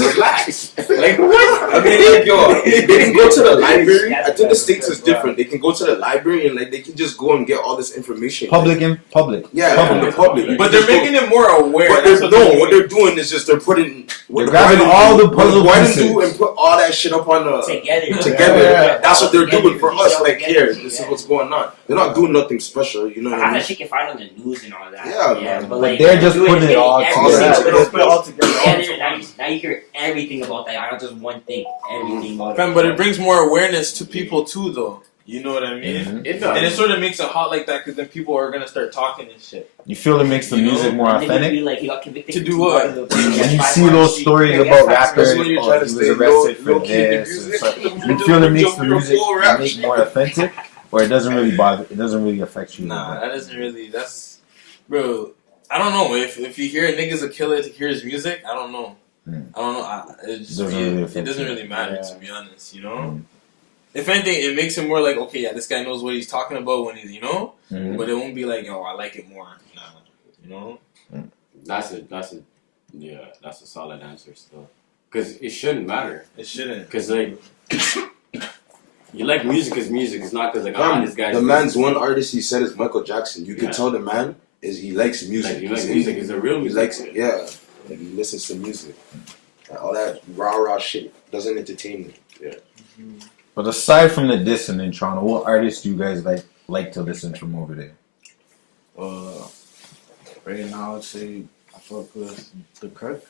relax. Like what? I mean, like, yo, they can go to the library. I think the states is different. They can go to the library and like they can just go and get all this information. Public and public. Yeah, from the public. You But can they're just go- making it more aware. But That's they're, what no, what they're doing is just they're putting They're grabbing all the puzzle pieces. do and put all that shit up on the Together. Yeah. That's what they're doing for us. Like Together. here, this is what's going on. They're not doing nothing special. You know what I How mean? that shit can find on the news and all that. Yeah, man. But But they're just doing putting it all everything together. Put it all together. Now you hear everything about that. Not just one thing. Everything about Fam, it. but it brings more awareness to people too, though. You know what I mean? It And it does. sort of makes it hot like that because then people are gonna start talking and shit. You feel it makes the You know, music more And then authentic. you'd be like, he got convicted To for do 2 what? bars of- When you Yeah, see 5 those bars. stories Yeah, about 5 bars. rappers, That's what you're or trying he to was say. arrested for Low key, the this, and music- stuff. the You feel it makes the your music full rap make shit. more authentic, or it doesn't really bother. It doesn't really affect you. Nah, that doesn't really. That's, bro. I don't know if you hear a nigga's a killer to hear his music. I don't know. I don't know. It doesn't really matter to be honest. You know. If anything, it makes it more like, okay, yeah, this guy knows what he's talking about when he's, you know. But it won't be like, yo, I like it more. Nah, you know. That's a solid answer still. Because it shouldn't matter. It shouldn't. Because like you like music is music. It's not because like this guy's the man's one artist he said is Michael Jackson. You can Yeah. tell the man is he likes music. Like, you like music. It's a real He music. likes it. Yeah, like he listens to music. Like, all that rah shit doesn't entertain me. But aside from the dissing in Toronto, what artists do you guys like to listen from over there? Right now, I'd say I fuck with the Kirk.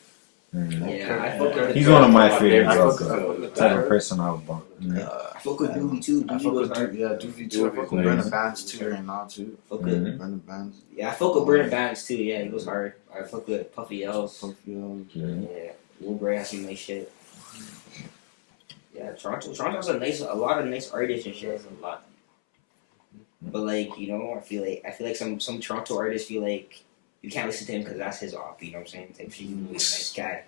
Yeah, I fuck with He's one of my Yeah, favorites. I fuck Also. with Type of that. person I would bump. I fuck with Doobie too. I Doobie fuck goes with hard. Doobie too. I fuck with Nice. Burner Bands too right now too. Fuck with Burner Bands. Yeah, I fuck with Burner Bands too. Yeah, he goes hard. I fuck with Puffy L's. Yeah, Lil Bray has some nice shit. Yeah, Toronto's a lot of nice artists and shit. A lot. But like, you know, I feel like some Toronto artists feel like you can't listen to him because that's his op. You know what I'm saying? Type shit. He's a nice guy.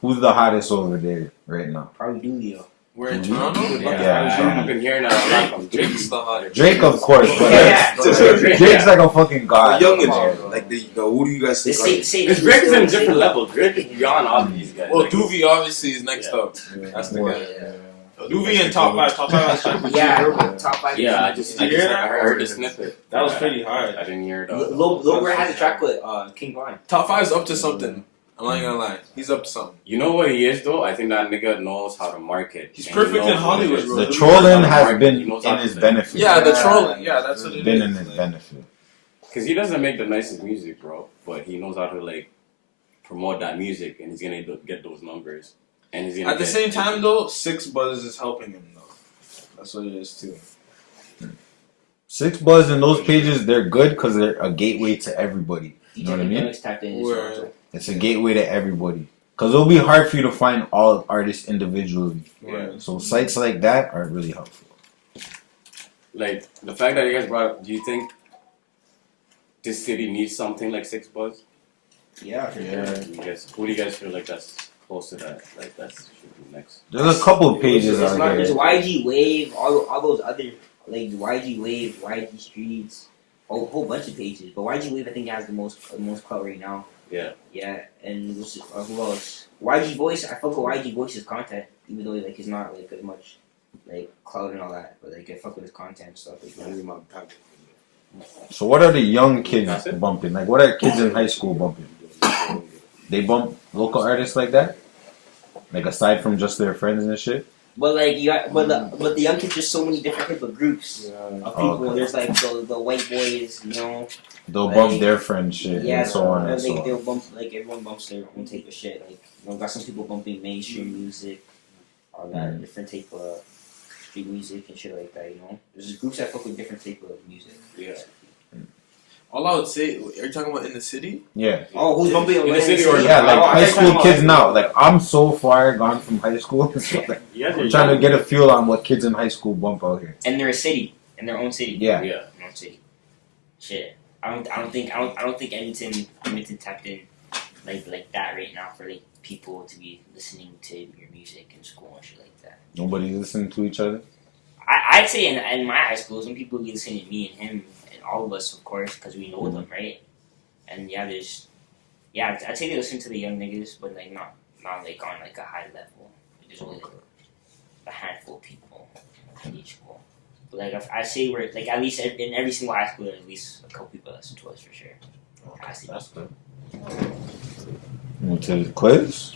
Who's the hottest over there right now? Probably Doolio. We're in Toronto? Yeah. I've been hearing that a lot from Drake. Drake's the hottest. Drake, of course, but Yeah. Drake's like a fucking god. The young Yeah. like who do you guys think? Because Drake is in a different level. Drake is beyond all these guys. Well, Like, Doovie obviously is next up. That's the guy. Doovie in top 5. Top 5 Yeah, top 5. yeah, I heard the snippet. That was Yeah. pretty hard. I didn't hear it. Lil Bray has a track with King Von. Top 5's up to something. I'm not gonna lie. He's up to something. You know what he is though? I think that nigga knows how to market. He's And perfect he knows in Hollywood, what it is. bro. The trolling has He been knows in how to his say. benefit. Yeah, the trolling. Yeah, that's what it is. Been in his benefit. Because he doesn't make the nicest music, bro. But he knows how to like promote that music, and he's gonna get those numbers. And he's gonna At the same time, though, 6 Buzz is helping him, though. That's what it is, too. 6 Buzz and those pages, they're good because they're a gateway to everybody. You know what I mean? It's a gateway to everybody. Because it'll be hard for you to find all artists individually. Yeah. So sites like that are really helpful. Like the fact that you guys brought up, do you think this city needs something like 6 Buzz? Yeah, for sure. Who do you guys feel like that's close to that? Like that should be next. There's a couple pages out there. There's YG Wave, all those other like YG Wave, YG Streets, a whole bunch of pages. But YG Wave I think has the most clout right now. Yeah. Yeah, and who else? YG Voice. I fuck with YG Voice's content, even though like he's not like as much like clout and all that. But like I fuck with his content and stuff. Like, So what are the young kids bumping? Like what are kids in high school bumping? They bump local artists like that? Like aside from just their friends and shit? But like you got, but the young kids, there's so many different type of groups of people. Okay. There's like the white boys, you know. They'll Like, bump their friend shit Yeah, and so on and like so on. they'll bump like everyone bumps their own type of shit. Like you know, got some people bumping mainstream music, all that different type of street music and shit like that. You know, there's groups that fuck with different type of music. Yeah. All I would say, are you talking about in the city? Yeah. Oh, who's bumping in the city or Yeah, like Oh, I high thought school you were kids talking now. about- Like I'm so far gone from high school. I'm trying to get a feel on what kids in high school bump out here. And they're a city, in their own city. Yeah. Yeah. Their own city. Shit, I don't think Edmonton tapped in like that right now for like people to be listening to your music in school and shit like that. Nobody's listening to each other. I'd say in my high school, some people be listening to me and him and all of us, of course, because we know them, right? And I'd say they listen to the young niggas, but like not like on like a high level. There's only like a handful of people in each school. But like I say we're like at least in every single high school, there's at least a couple people that listen to us for sure. That's good. Move to the quiz.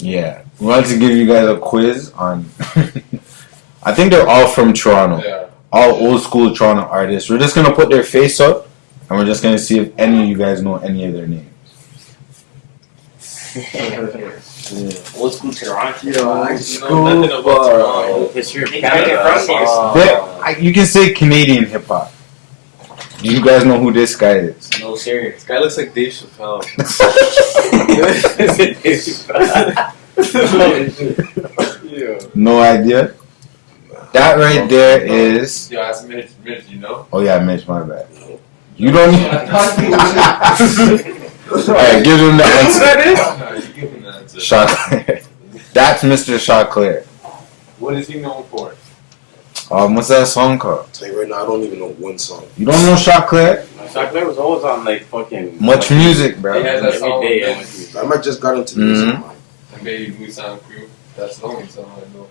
Yeah, we wanted to give you guys a quiz on. I think they're all from Toronto. Yeah. All old school Toronto artists. We're just gonna put their face up, and we're just gonna see if any of you guys know any of their names. Old school Toronto. Nothing about Toronto. History of They gotta get from there. You can say Canadian hip hop. Do you guys know who this guy is? No sir. This guy looks like Dave Chappelle. No idea. That right there is. Yo, that's Mitch, you know? Oh yeah, Mitch, my bad. You don't need. Alright, give him the answer. No, you give him the answer. Choclair. That's Mr. Choclair. What is he known for? What's that song called? Tell you right now, I don't even know one song. You don't know Choclair? Chocolate was always on like fucking Much music, bro. He has that song. every day. with I might just got into music. Mhm. And Baby Blue Sound Crew. That's the only song I know.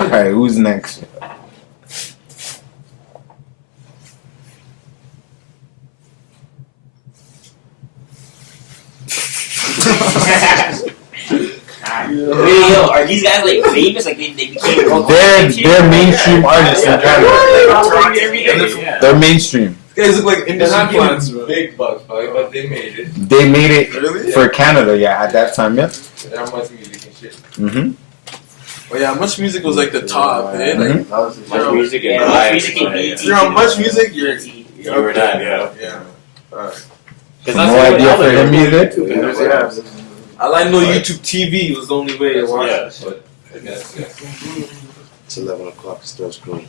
Alright, who's next? Wait, yo, are these guys like famous? Like they became They're mainstream artists in Canada. Yeah. They're mainstream. Guys look like industry plants, bro. Big bucks, but they made it. They made it Really? for Canada, yeah, at that time, yeah. That much music and shit. Mm-hmm. Oh yeah, Much Music was like the top, eh? Like, Much music and Yeah, vibes. music and Yeah. ET. you're on Much Music, you're You were that, yeah. yeah. Alright. No idea for him either. All I know, YouTube TV was the only way to watch Yeah. it. But I guess, yeah. It's 11 o'clock. It starts growing.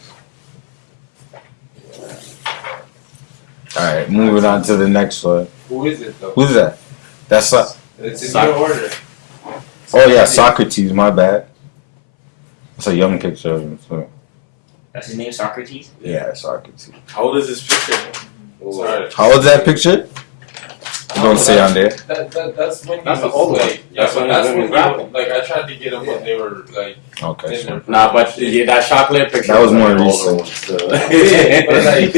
Alright, moving on to the next one. Who is it though? Who's that? That's It's in your order. oh yeah, Socrates, my bad. It's a young picture of him, so That's his name, Socrates. yeah, Socrates. How old is this picture? Sorry. How old is that picture? It don't say on there. That's when That's he the old was one. like, That's yeah, when but that's he was when rapping. like I tried to get them when they were like Okay, in so their Nah, but yeah, that chocolate picture That was more an older recent. one, so. but like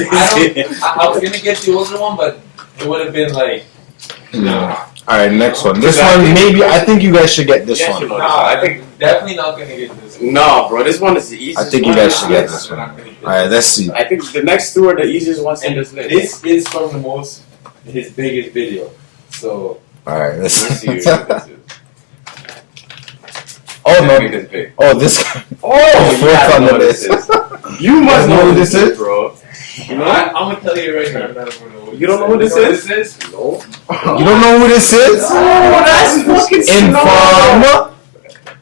I was gonna get the older one, but it would have been like Alright, next one. This one maybe I think you guys should get this Yeah, one. you know, nah, I think definitely not gonna get this. no, bro. This one is the easiest. I think you one. guys should get this We're one. not gonna get Alright, let's see. I think the next two are the easiest ones in And this list. this is from the most his biggest video. So Alright, let's Let's see. see. What this is. Oh Make no. this big. Oh this Oh, you Fourth gotta on know the what this list. is. You must know who this is, bro. you know, I'm gonna tell you right now. You don't know who this is? No. You don't know who this is? Oh, that's fucking Informa?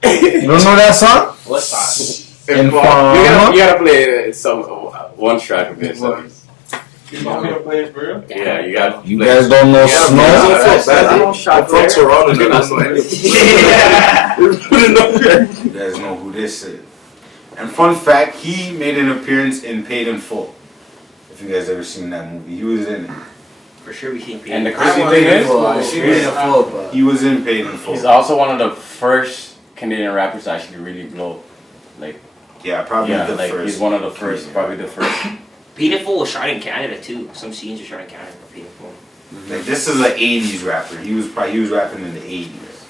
You don't know that song? What song? Informa? You gotta play some one track of it. So. You want me to play it for real? Yeah, you got. You guys don't know Yeah, Snow? man. I don't I'm I'm from Toronto. They don't know anything. Yeah. You guys know who this is. And fun fact, he made an appearance in Paid in Full. If you guys ever seen that movie, he was in it. For sure, we think. And the crazy thing is, He was in Paid in Full. he's also one of the first Canadian rappers to actually really blow. Like, Yeah, probably yeah, the like first. he's one of the first, probably the first. Beautiful was shot in Canada too. Some scenes are shot in Canada for Beautiful. Like, this is an 80s rapper. He was rapping in the 80s.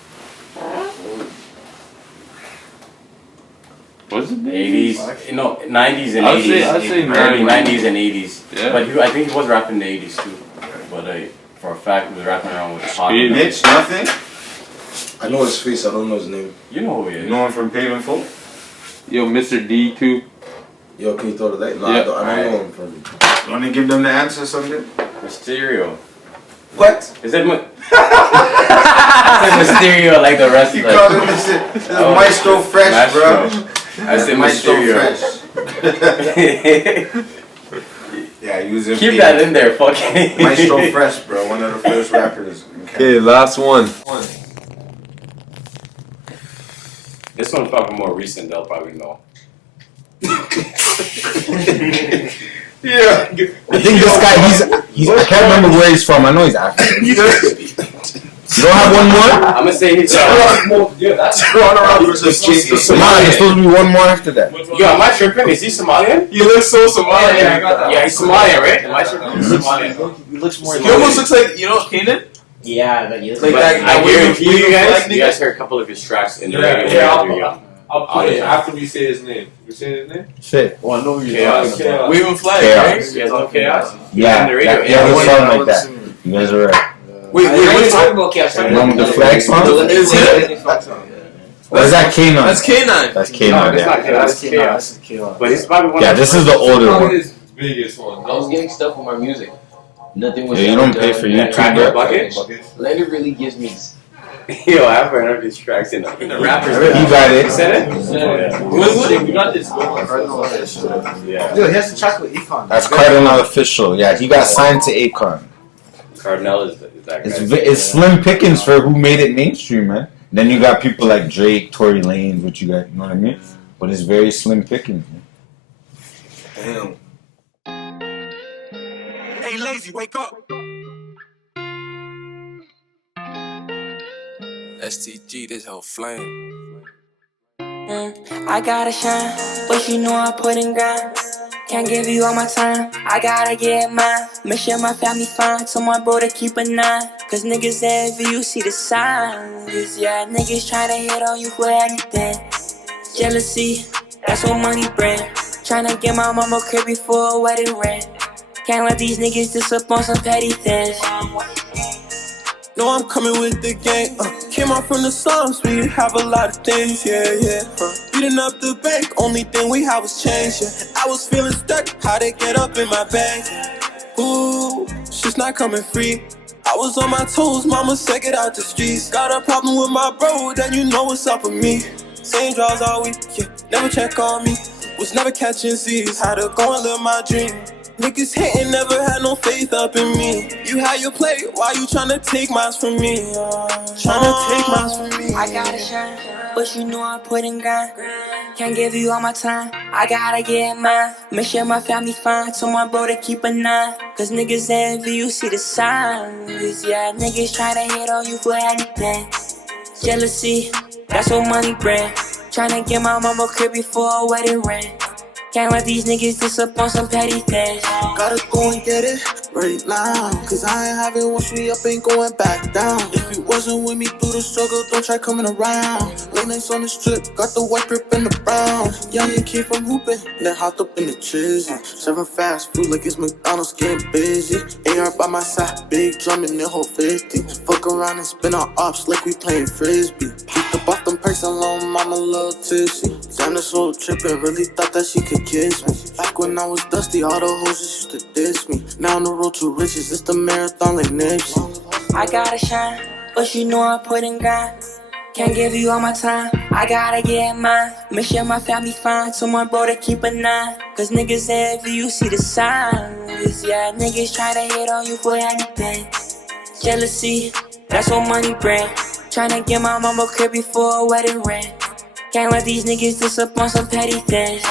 What's it? 80s, no, 90s and I'd 80s. say- I'd say early 90s. 90s and 80s. Yeah. But I think he was rapping in the 80s too. But for a fact, he was rapping around with Hot. Speed. Mitch, nothing? I know his face. I don't know his name. You know who he You is. know him from Paid in Full? Yo, Mr. D too. Yo, can you throw the light? No, Yeah. I don't know him from. You want to give them the answer or something? Mysterio. What? Is it I said Mysterio like the rest You of called him this is Maestro Fresh, bro. I said Maestro Mysterio. Fresh. Yeah, he was in Keep Paid that in there, fucking. Maestro Fresh, bro. One of the first rappers. in Canada. Okay, last one. This one's probably more recent, they'll probably know. Yeah. I think this guy, he's I can't remember where he's from. I know he's African. You don't have one more? I'm gonna say he's Yeah, that's Toronto rappers are supposed to Nah, there's supposed to be one more after that. Yo, am I tripping? Is he Somalian? He looks so Somalian. Yeah, I got that. Yeah, he's Somalian, right? Am I tripping? He's Somalian. He looks more He almost looks like, you know, Kanan? Yeah, but you Like But that- I that guarantee waving you guys, flag you guys heard a couple of his tracks in the Yeah, radio yeah, when you were young. I'll play it after we say his name. We say his name? Shit. Well, I know who you're Chaos. talking about. Waving flag, Chaos. right? You guys know Chaos? Yeah, On the radio, yeah, yeah. a song like that. You guys are right. Wait, I wait, ain't what's talking that? about Chaos. The one with the flag song? Is it? Or is that K9? That's K9. That's No, K9, it's yeah. not Chaos. It's Chaos. But he's probably one Yeah, of the this is the first. older Probably one. his biggest one. I was getting stuff with my music. Nothing was. Yeah, you don't pay for Yeah, YouTube, Crack Your bro. Bucket? Leonard really gives me. Yo, I've heard of his tracks in the rappers. You got it. You said it? We got this. Yeah. Yo, he has the chocolate econ. That's Cardinal Official. Yeah, he got signed to Akon. Cardinal is that guy. It's slim pickings for who made it mainstream, man. Then you got people like Drake, Tory Lanez, what you got, you know what I mean? But it's very slim pickings, man. Damn. Hey, lazy, wake up. STG, this whole flame. I gotta shine, but you know I put in grind. Can't give you all my time, I gotta get mine. Make sure my family fine, so my bro to keep an eye. Cause niggas envy you, see the signs. Yeah, niggas tryna hit on you for anything. Jealousy, that's what money bring. Tryna get my mama crib before a wedding ring. Can't let these niggas just up on some petty things. No, I'm coming with the gang. Came out from the slums, we have a lot of things, yeah. Beating up the bank, only thing we have was change, yeah. I was feeling stuck, how to get up in my bag. Ooh, shit's not coming free. I was on my toes, mama said get out the streets. Got a problem with my bro, then you know what's up with me. Same draws all week, yeah, never check on me. Was never catching Z's, had to go and live my dream. Niggas hating, never had no faith up in me. You had your play, why you tryna take mine from me? Tryna take mine from me. I gotta shine, but you know I'm putting grind. Can't give you all my time, I gotta get mine. Make sure my family fine, told my bro to keep an eye. Cause niggas envy, you see the signs. Yeah, niggas try to hate on you for anything. Jealousy, that's what money bring. Tryna get my mama crib before a wedding ring. Can't let these niggas just up on some petty things. Gotta go and get it right now. Cause I ain't having once we up, ain't going back down. If you wasn't with me through the struggle, don't try coming around. Late nights on the strip, got the white grip and the brown. Young and came from hooping, then hopped up in the Chizzy. Serving fast food like it's McDonald's, getting busy. AR by my side, big drumming, the whole 50. Fuck around and spin our ops like we playing frisbee. Keep the buff them perks alone, mama little tipsy. Damn, this whole trippin', really thought that she could kiss me. Back when I was dusty, all the hoes used to diss me. Now on the road to riches, it's the marathon like Nipsey. I gotta shine, but you know I'm putting grind. Can't give you all my time, I gotta get mine. Make sure my family fine, told my bro to keep an eye. Cause niggas envy, you see the signs. Yeah, niggas try to hate on you for anything. Jealousy, that's what money bring. Tryna get my mama crib before a wedding ring. Can't let these niggas just up on some petty things.